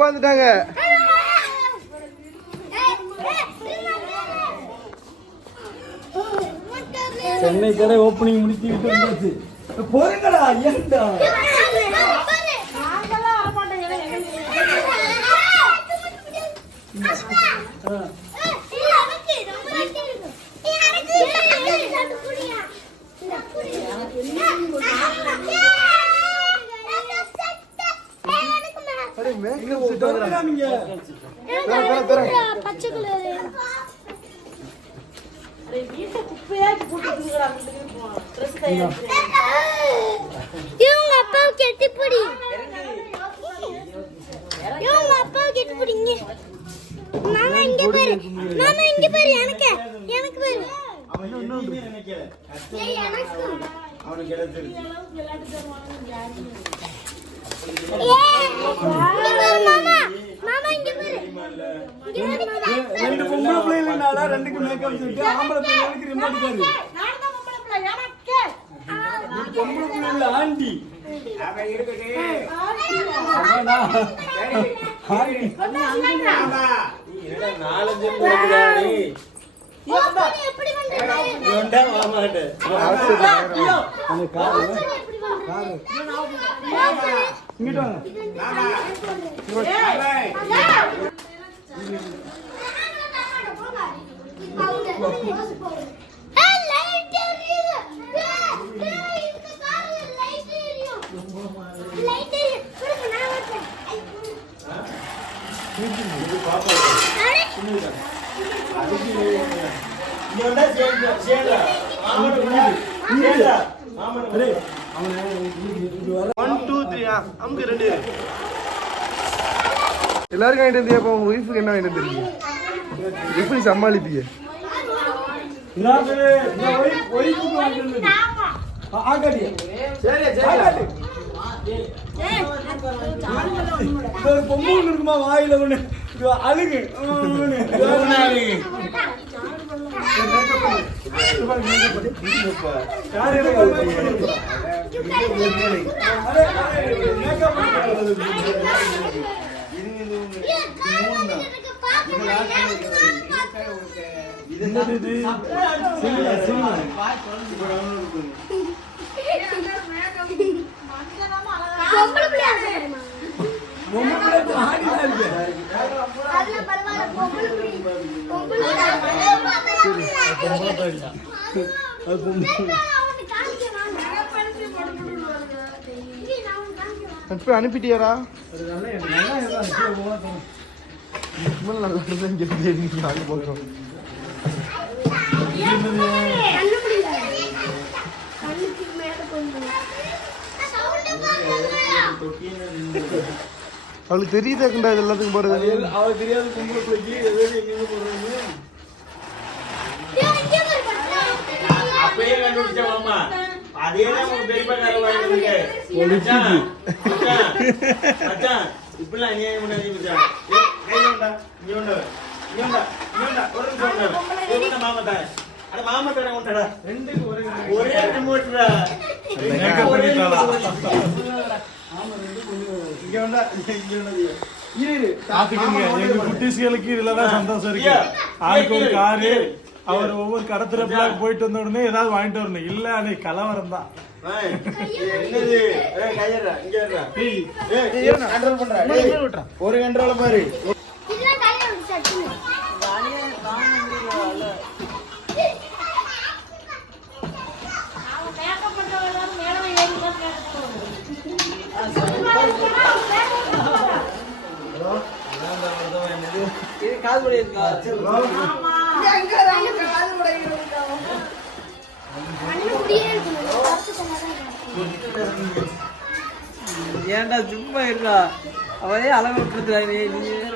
வந்துட்டாங்க சென்னை கடை ஓப்பனிங் முடிச்சு விட்டு வந்தாச்சு. போறீங்களா? ஏன்டா அடே இவங்க அப்பாவுக்கு எட்டி பிடி இவங்க அப்பாவுக்கு எட்டி பிடிங்க மாமா இங்க பாரு மாமா இங்க பாரு எனக்கு எனக்கு பாரு ஏய், ரெண்டு பொம்பளை பிள்ளைங்கனால ரெண்டுக்கு மேக்கப் செட்டு ஆம்பளை பிள்ளைங்களுக்கு ரிமோட் காரு பொம்பளை பிள்ளைங்கள ஆண்டி. அவனா? ஆண்டி. ஓப்பன் எப்படி பண்றது அந்த காரு ஓப்பன் இங்கிட்டு வாங்க. அடே, அமுக்கு ரெண்டு. எல்லாருக்கும் வாங்கிட்டு வந்தியா? அப்போ உங்க ஒய்ஃபுக்கு என்ன வாங்கிட்டு வந்திருக்கீங்க? எப்படி சமாளிப்பீங்க ஒண்ணு இருக்குமா வாயில ஒண்ணு? அழுகு. ஊன்னு. யாரு எனக்கு make up பண்ணி? இது? Cinema, cinema. இப்போ அனுப்பிட்டியாரா நல்லா இருந்து போகிறோம் அவளுக்கு தெரியுதா இது எல்லாத்துக்கும் அது அவளுக்கு தெரியாத பொம்பளை பிள்ளைக்கு எது எங்கெங்க போடுறாங்க ஐயோ, இங்க பாரு, பச்சை. உங்க பெரியப்பா மச்சான் மச்சான் மச்சான் இப்படிலாம் அநியாயம் பண்ணாதீங்க மச்சான் ஏய், கை கொண்டா நீ கொண்டு நீ நீ கொண்டா ஒரு நிமிஷம் அட தரேன் கொண்டாடா ரெண்டுக்கு ஒரே ஒரே ரிமோட்ரா இங்க எங்க குட்டீஸ்களுக்கு இதுலதான் சந்தோஷம் இருக்கு ஆளுக்கு ஒரு காரு. அவர் ஒவ்வொரு கடத்துறப்பெல்லாம் போயிட்டு வந்த உடனே ஏதாவது வாங்கிட்டு வரணும். இல்ல அன்னைக்கு கலவரம் தான். ஒரு கண்ட்ரோல பாரு. இதெல்லாம் தலையில ஏன்டா சும்மா இருக்கா? அவரே அழகுப்படுத்துறா நீ நீ வேற